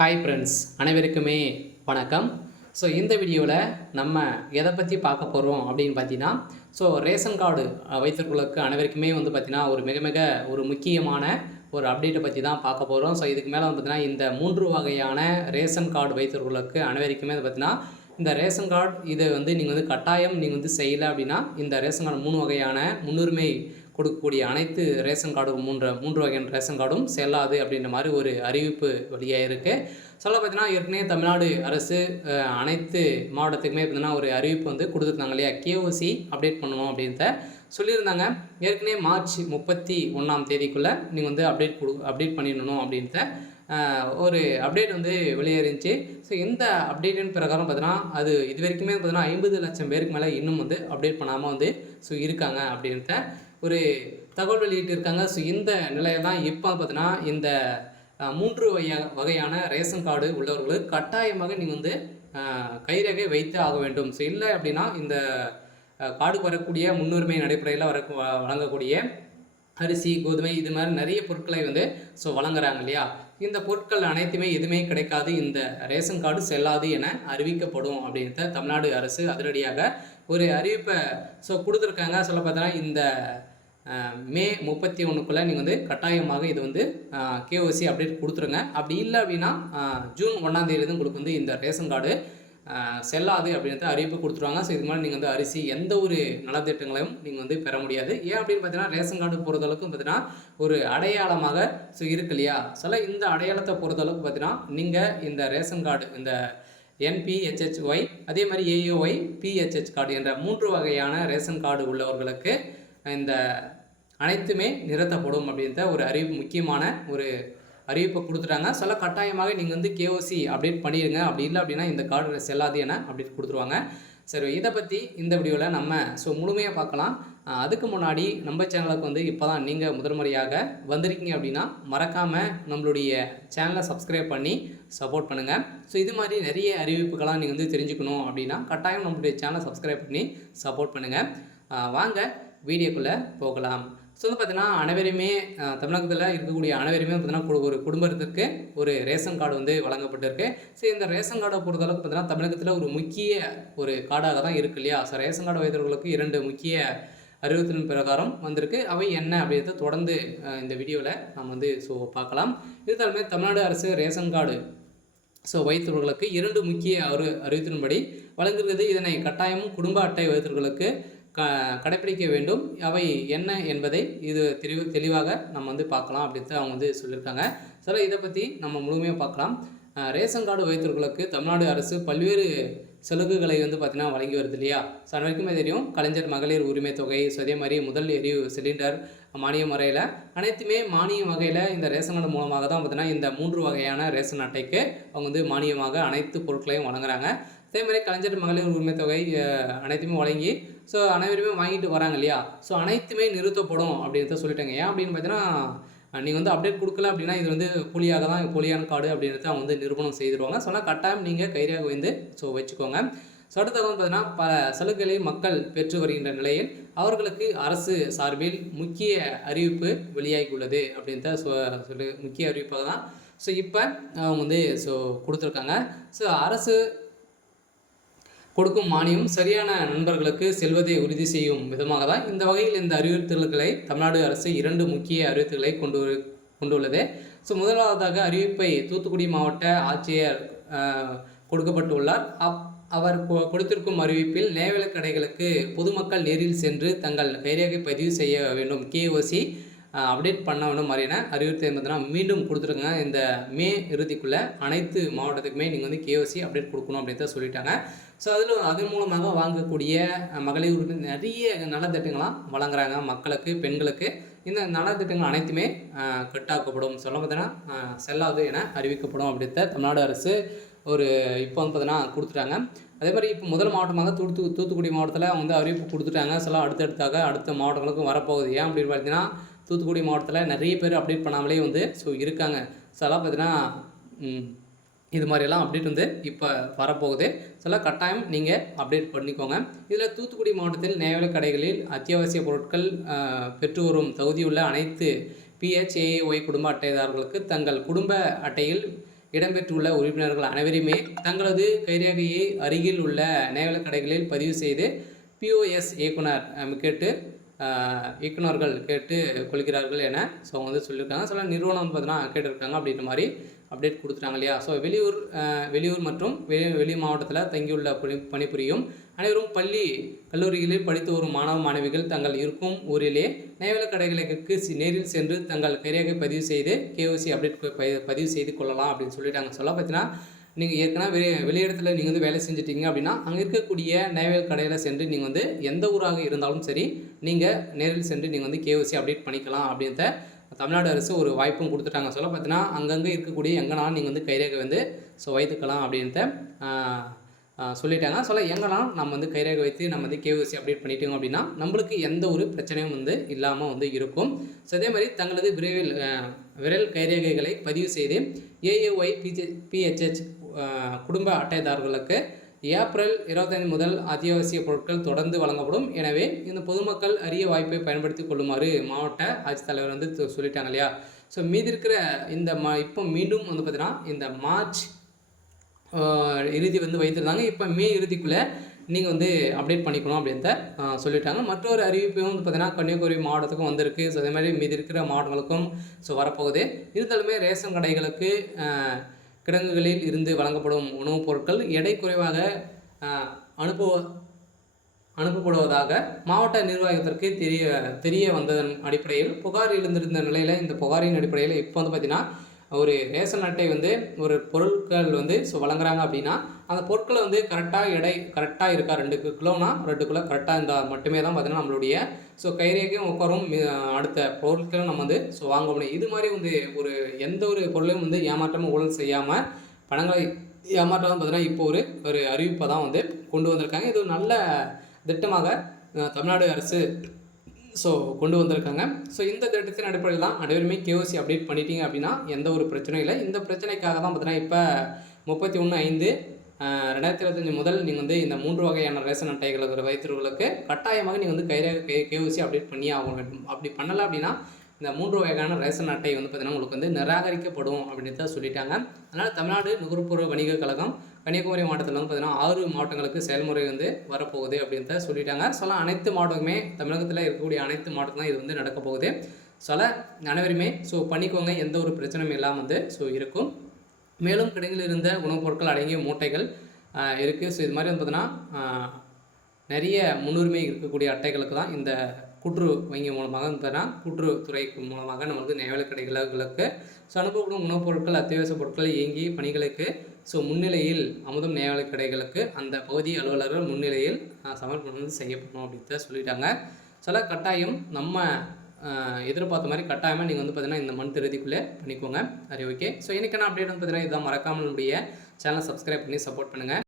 Hi friends, அனைவருக்குமே வணக்கம். So இந்த வீடியோவில் நம்ம எதை பற்றி பார்க்க போகிறோம் அப்படின்னு பார்த்தீங்கன்னா, ரேஷன் கார்டு வைத்திருப்பவர்களுக்கு அனைவருக்குமே பார்த்தீங்கன்னா ஒரு மிக மிக ஒரு முக்கியமான ஒரு அப்டேட்டை பற்றி தான் பார்க்க போகிறோம். ஸோ இதுக்கு மேலே பார்த்தீங்கன்னா இந்த 3 வகையான ரேஷன் கார்டு வைத்திருப்பவர்களுக்கு அனைவருக்குமே பார்த்தீங்கன்னா இந்த ரேஷன் கார்டு இதை நீங்கள் கட்டாயம் நீங்கள் செய்யலை அப்படின்னா இந்த ரேஷன் கார்டு 3 வகையான முன்னுரிமை கொடுக்கக்கூடிய அனைத்து ரேஷன் கார்டும் மூன்று வகையான ரேஷன் கார்டும் செல்லாது அப்படின்ற மாதிரி ஒரு அறிவிப்பு வெளியாக இருக்குது. சொல்ல பார்த்தீங்கன்னா ஏற்கனவே தமிழ்நாடு அரசு அனைத்து மாவட்டத்துக்குமே பார்த்தீங்கன்னா ஒரு அறிவிப்பு கொடுத்துருந்தாங்க இல்லையா, கேஓசி அப்டேட் பண்ணணும் அப்படின்றத சொல்லியிருந்தாங்க. ஏற்கனவே மார்ச் 31ஆம் தேதிக்குள்ளே நீங்கள் அப்டேட் பண்ணிடணும் அப்படின்றத ஒரு அப்டேட் வெளியேறிச்சு. ஸோ இந்த அப்டேட்டின் பிரகாரம் பார்த்தீங்கன்னா அது இது வரைக்குமே பார்த்தீங்கன்னா 50 லட்சம் பேருக்கு மேலே இன்னும் அப்டேட் பண்ணாமல் இருக்காங்க அப்படின்றத ஒரு தகவல் வெளியிட்டிருக்காங்க. ஸோ இந்த நிலையை தான் இப்போ பார்த்தீங்கன்னா இந்த 3 வகையான ரேஷன் கார்டு உள்ளவர்களுக்கு கட்டாயமாக நீங்கள் கைரேகை வைத்து ஆக வேண்டும். ஸோ இல்லை அப்படின்னா இந்த கார்டுக்கு வரக்கூடிய முன்னுரிமை அடிப்படையில் வழங்கக்கூடிய அரிசி, கோதுமை இது மாதிரி நிறைய பொருட்களை வழங்குறாங்க இல்லையா, இந்த பொருட்கள் அனைத்துமே எதுவுமே கிடைக்காது, இந்த ரேஷன் கார்டு செல்லாது என அறிவிக்கப்படும் அப்படின்றத தமிழ்நாடு அரசு அதிரடியாக ஒரு அறிவிப்பை கொடுத்துருக்காங்க. சொல்ல பார்த்தோன்னா இந்த மே 31க்குள்ளே நீங்கள் கட்டாயமாக இது கேஓசி அப்டேட் கொடுத்துருங்க. அப்படி இல்லை அப்படின்னா ஜூன் 1ஆம் தேதியிலேருந்து உங்களுக்கு இந்த ரேஷன் கார்டு செல்லாது அப்படின்றத அறிவிப்பு கொடுத்துருவாங்க. ஸோ இது மாதிரி நீங்கள் அரிசி எந்த ஒரு நலத்திட்டங்களையும் நீங்கள் பெற முடியாது. ஏன் அப்படின்னு பார்த்தீங்கன்னா ரேஷன் கார்டு பொறுத்தளவுக்கு பார்த்தீங்கன்னா ஒரு அடையாளமாக இருக்கு இல்லையா. இந்த அடையாளத்தை பொறுத்தளவுக்கு பார்த்தீங்கன்னா நீங்கள் இந்த ரேஷன் கார்டு இந்த என்பிஹெச்ஹெச்ஒய் அதே மாதிரி ஏஓஒய் பிஹெச்ஹெச் கார்டு என்ற 3 வகையான ரேஷன் கார்டு உள்ளவர்களுக்கு இந்த அனைத்துமே நிறுத்தப்படும் அப்படின்ற ஒரு முக்கியமான ஒரு அறிவிப்பை கொடுத்துட்டாங்க. கட்டாயமாக நீங்கள் கேஓசி அப்டேட் பண்ணிடுங்க. அப்படி இல்லை அப்படின்னா இந்த கார்டு செல்லாது என அப்டேட் கொடுத்துருவாங்க. சரி, இதை பற்றி இந்த வீடியோவில் நம்ம முழுமையாக பார்க்கலாம். அதுக்கு முன்னாடி நம்ம சேனலுக்கு இப்போ தான் நீங்கள் முதல் முறையாக வந்திருக்கீங்க அப்படின்னா மறக்காமல் நம்மளுடைய சேனலை சப்ஸ்கிரைப் பண்ணி சப்போர்ட் பண்ணுங்கள். ஸோ இது மாதிரி நிறைய அறிவிப்புகளாக நீங்கள் தெரிஞ்சுக்கணும் அப்படின்னா கட்டாயம் நம்மளுடைய சேனலை சப்ஸ்கிரைப் பண்ணி சப்போர்ட் பண்ணுங்கள். வாங்க வீடியோக்குள்ளே போகலாம். ஸோ பார்த்தீங்கன்னா அனைவருமே தமிழகத்தில் இருக்கக்கூடிய அனைவருமே பார்த்தீங்கன்னா ஒரு குடும்பத்துக்கு ஒரு ரேஷன் கார்டு வழங்கப்பட்டிருக்கு. ஸோ இந்த ரேஷன் கார்டை பொறுத்தளவுக்கு பார்த்தீங்கன்னா தமிழகத்தில் ஒரு முக்கிய ஒரு கார்டாக தான் இருக்குது இல்லையா. ஸோ ரேஷன் கார்டு வைத்தவர்களுக்கு 2 முக்கிய அறிவித்தின் பிரகாரம் வந்திருக்கு. அவை என்ன அப்படின்றத தொடர்ந்து இந்த வீடியோவில் நம்ம பார்க்கலாம். இருந்தாலுமே தமிழ்நாடு அரசு ரேஷன் கார்டு வைத்தவர்களுக்கு 2 முக்கிய அறிவித்தின்படி வழங்குகிறது. இதனை கட்டாயமும் குடும்ப அட்டை வைத்தவர்களுக்கு கடைப்பிடிக்க வேண்டும். அவை என்ன என்பதை இது தெளிவாக நம்ம பார்க்கலாம் அப்படின்ட்டு அவங்க சொல்லியிருக்காங்க. இதை பற்றி நம்ம முழுமையாக பார்க்கலாம். ரேஷன் கார்டு வைத்தவர்களுக்கு தமிழ்நாடு அரசு பல்வேறு சலுகைகளை பார்த்திங்கன்னா வழங்கி வருது இல்லையா. அனைவருக்குமே தெரியும், கலைஞர் மகளிர் உரிமை தொகை, அதே மாதிரி முதல் எரிவு சிலிண்டர் மானிய முறையில் அனைத்துமே மானிய வகையில் இந்த ரேஷன் கார்டு மூலமாக தான் பார்த்திங்கன்னா இந்த 3 வகையான ரேஷன் அட்டைக்கு அவங்க மானியமாக அனைத்து பொருட்களையும் வழங்குறாங்க. அதே மாதிரி கலைஞர் மகளிர் உரிமை தொகை அனைத்துமே வழங்கி அனைவருமே வாங்கிட்டு வராங்க இல்லையா. அனைத்துமே நிறுத்தப்படும் அப்படின்றத சொல்லிட்டாங்க. ஏன் அப்படின்னு பார்த்தீங்கன்னா நீங்கள் அப்டேட் கொடுக்கல அப்படின்னா இது போலியாக தான், போலியான கார்டு அப்படின்றத அவங்க நிரூபணம் செய்திருவாங்க. கட்டாயம் நீங்கள் கைரேகை வச்சுக்கோங்க. அடுத்த பார்த்தீங்கன்னா பல சலுகைகளை மக்கள் பெற்று வருகின்ற நிலையில் அவர்களுக்கு அரசு சார்பில் முக்கிய அறிவிப்பு வெளியாகி உள்ளது அப்படின்றத சொல்லி முக்கிய அறிவிப்பாக தான் இப்போ அவங்க கொடுத்துருக்காங்க. அரசு கொடுக்கும் மானியம் சரியான நண்பர்களுக்கு செல்வதை உறுதி செய்யும் விதமாக தான் இந்த வகையில் இந்த அறிவுறுத்தல்களை தமிழ்நாடு அரசு 2 முக்கிய அறிவித்தல்களை கொண்டுள்ளது. முதலாவதாக அறிவிப்பை தூத்துக்குடி மாவட்ட ஆட்சியர் கொடுக்கப்பட்டுள்ளார். அவர் கொடுத்திருக்கும் அறிவிப்பில் நேவல கடைகளுக்கு பொதுமக்கள் நேரில் சென்று தங்கள் கைரேகை பதிவு செய்ய வேண்டும், கேஓசி அப்டேட் பண்ண வேண்டும் மாதிரியான அறிவுறுத்தல் பார்த்தீங்கன்னா மீண்டும் கொடுத்துருக்காங்க. இந்த மே இறுதிக்குள்ளே அனைத்து மாவட்டத்துக்குமே நீங்கள் கேஓசி அப்டேட் கொடுக்கணும் அப்படின்றத சொல்லிட்டாங்க. அதன் மூலமாக வாங்கக்கூடிய மகளிர் உரிமை நிறைய நலத்திட்டங்களாம் வழங்குறாங்க மக்களுக்கு, பெண்களுக்கு. இந்த நலத்திட்டங்கள் அனைத்துமே கட்டாக்கப்படும், பார்த்தீங்கன்னா செல்லாது என அறிவிக்கப்படும் அப்படின்றத தமிழ்நாடு அரசு ஒரு இப்போ பார்த்தீங்கன்னா கொடுத்துட்டாங்க. அதே மாதிரி இப்போ முதல் மாவட்டமாக தூத்துக்குடி மாவட்டத்தில் அவங்க அறிவிப்பு கொடுத்துட்டாங்க. அடுத்தடுத்தாக அடுத்த மாவட்டங்களுக்கும் வரப்போகுது. ஏன் அப்படின்னு பார்த்தீங்கன்னா தூத்துக்குடி மாவட்டத்தில் நிறைய பேர் அப்டேட் பண்ணாமலே இருக்காங்க. பார்த்தீங்கன்னா இது மாதிரியெல்லாம் அப்டேட் இப்போ வரப்போகுது. கட்டாயம் நீங்கள் அப்டேட் பண்ணிக்கோங்க. இதில் தூத்துக்குடி மாவட்டத்தில் நேவல கடைகளில் அத்தியாவசிய பொருட்கள் பெற்று வரும் தகுதியுள்ள அனைத்து பிஹெச்ஏஒய் குடும்ப அட்டைதாரர்களுக்கு தங்கள் குடும்ப அட்டையில் இடம்பெற்றுள்ள உறுப்பினர்கள் அனைவருமே தங்களது கைரேகையை அருகில் உள்ள நகைவிலை கடைகளில் பதிவு செய்து பிஓஎஸ் இயக்குனர்கள் கேட்டு கொள்கிறார்கள் என ஸோ வந்து சொல்லியிருக்காங்க. சில நிறுவனம் வந்து பார்த்தீங்கன்னா கேட்டிருக்காங்க அப்படின்ற மாதிரி அப்டேட் கொடுத்துட்டாங்க இல்லையா. ஸோ வெளியூர் மற்றும் வெளி மாவட்டத்தில் தங்கியுள்ள பணிபுரியும் அனைவரும் பள்ளி கல்லூரிகளில் படித்து வரும் மாணவ மாணவிகள் தங்கள் இருக்கும் ஊரிலே நகைவிலை கடைகளுக்கு நேரில் சென்று தங்கள் கைரேகை பதிவு செய்து KYC அப்டேட் பதிவு செய்து கொள்ளலாம் அப்படின்னு சொல்லிட்டாங்க. சொல்ல பார்த்தீங்கன்னா நீங்கள் ஏற்கனவே வெளியிடத்தில் நீங்கள் வந்து வேலை செஞ்சிட்டிங்க அப்படின்னா அங்கே இருக்கக்கூடிய நகைவிலை கடையில் சென்று நீங்கள் வந்து எந்த ஊராக இருந்தாலும் சரி நீங்கள் நேரில் சென்று நீங்கள் வந்து KYC அப்டேட் பண்ணிக்கலாம் அப்படின்ற தமிழ்நாடு அரசு ஒரு வாய்ப்பும் கொடுத்துட்டாங்க. சொல்ல பார்த்தீங்கன்னா அங்கங்கே இருக்கக்கூடிய எங்கேனாலும் நீங்கள் வந்து கைரேகை வந்து வைத்துக்கலாம் அப்படின்ட்டு சொல்லிட்டாங்க. எங்கெல்லாம் நம்ம வந்து கைரேகை வைத்து நம்ம வந்து KYC அப்டேட் பண்ணிட்டோம் அப்படின்னா நம்மளுக்கு எந்த ஒரு பிரச்சனையும் வந்து இல்லாமல் வந்து இருக்கும். ஸோ அதே மாதிரி தங்களது விரல் கைரேகைகளை பதிவு செய்து AAY PHH குடும்ப அட்டைதாரர்களுக்கு ஏப்ரல் 25 முதல் அத்தியாவசிய பொருட்கள் தொடர்ந்து வழங்கப்படும். எனவே இந்த பொதுமக்கள் அரிய வாய்ப்பை பயன்படுத்தி கொள்ளுமாறு மாவட்ட ஆட்சித்தலைவர் வந்து சொல்லிட்டாங்க இல்லையா. ஸோ மீதி இருக்கிற இந்த இப்போ மீண்டும் வந்து பார்த்தீங்கன்னா இந்த மார்ச் இறுதி வந்து வைத்திருந்தாங்க. இப்போ மே இறுதிக்குள்ளே நீங்கள் வந்து அப்டேட் பண்ணிக்கணும் அப்படின்ட்டு சொல்லிட்டாங்க. மற்றொரு அறிவிப்பும் வந்து பார்த்தீங்கன்னா கன்னியாகுமரி மாவட்டத்துக்கும் வந்திருக்கு. ஸோ அதே மாதிரி மீதி இருக்கிற மாவட்டங்களுக்கும் வரப்போகுது. இருந்தாலுமே ரேஷன் கடைகளுக்கு கிடங்குகளில் இருந்து வழங்கப்படும் உணவுப் பொருட்கள் எடை குறைவாக அனுப்பப்படுவதாக மாவட்ட நிர்வாகத்திற்கு தெரிய வந்ததன் அடிப்படையில் புகார் எழுந்திருந்த நிலையில் இந்த புகாரின் அடிப்படையில் இப்போ வந்து பார்த்திங்கன்னா ஒரு ரேஷன் அட்டை வந்து ஒரு பொருட்கள் வந்து வழங்குறாங்க அப்படின்னா அந்த பொருட்களை வந்து எடை கரெக்டாக இருக்கா 2 கிலோனா 2 கிலோ கரெக்டாக இருந்தால் மட்டுமே தான் பார்த்தீங்கன்னா நம்மளுடைய கைரேகையும் உட்காரும் அடுத்த பொருட்களும் நம்ம வந்து வாங்க முடியும். இது மாதிரி வந்து எந்த ஒரு பொருளையும் வந்து ஏமாற்றாமல் ஊழல் செய்யாமல் பணங்களை ஏமாற்றாமல் பார்த்தீங்கன்னா இப்போ ஒரு அறிவிப்பை தான் வந்து கொண்டு வந்திருக்காங்க. இது ஒரு நல்ல திட்டமாக தமிழ்நாடு அரசு கொண்டு வந்திருக்காங்க. இந்த திட்டத்தின் அடிப்படையில் தான் அனைவருமே KYC அப்டேட் பண்ணிட்டீங்க அப்படின்னா எந்த ஒரு பிரச்சனையும் இல்லை. இந்த பிரச்சனைக்காக தான் பார்த்தீங்கன்னா இப்போ 31/5/2025 முதல் நீங்கள் வந்து இந்த 3 வகையான ரேஷன் அட்டைகளை வைத்திருவர்களுக்கு கட்டாயமாக நீங்கள் வந்து KYC அப்டேட் பண்ணி ஆக வேண்டும். அப்படி பண்ணலை அப்படின்னா இந்த 3 வகையான ரேஷன் அட்டை வந்து பார்த்தீங்கன்னா உங்களுக்கு வந்து நிராகரிக்கப்படும் அப்படின்னு தான் சொல்லிட்டாங்க. அதனால் தமிழ்நாடு நுகர்பொருள் வணிக கழகம் கன்னியாகுமரி மாவட்டத்தில் வந்து பார்த்தீங்கன்னா 6 மாவட்டங்களுக்கு செயல்முறை வந்து வரப்போகுது அப்படின்னு சொல்லிட்டாங்க. அனைத்து மாவட்டமே தமிழகத்தில் இருக்கக்கூடிய அனைத்து மாவட்டங்களும் இது வந்து நடக்க போகுது. அனைவருமே பண்ணிக்கோங்க, எந்த ஒரு பிரச்சனையும் இல்லாமல் வந்து இருக்கும். மேலும் கிடங்கில் இருந்த உணவுப் பொருட்கள் அடங்கிய மூட்டைகள் இருக்குது. இது மாதிரி வந்து பார்த்தீங்கன்னா நிறைய முன்னுரிமை இருக்கக்கூடிய அட்டைகளுக்கு தான் இந்த கூட்டுறவு வங்கி மூலமாக பார்த்தீங்கன்னா கூட்டுறவுத்துறை மூலமாக நம்மளுக்கு நகைவிலை கடைகளுக்கு அனுப்பப்படும் உணவுப் பொருட்கள் அத்தியாவசிய பொருட்கள் இயங்கி பணிகளுக்கு முன்னிலையில் அமுதம் நகைவிலை கடைகளுக்கு அந்த பகுதி அலுவலர்கள் முன்னிலையில் சமர்ப்பணம் வந்து செய்யப்படணும் அப்படின்னு சொல்லிட்டாங்க. கட்டாயம் நம்ம எதிர்பார்த்த மாதிரி கட்டாயமாக நீங்கள் வந்து பார்த்தீங்கன்னா இந்த மந்த் இறுதிக்குள்ளே பண்ணிக்கோங்க. சரி, ஓகே. இன்றைக்கான அப்டேட் வந்து பார்த்தீங்கன்னா இதுதான். மறக்காமல் நம்முடைய சேனலை சப்ஸ்கிரைப் பண்ணி சப்போர்ட் பண்ணுங்கள்.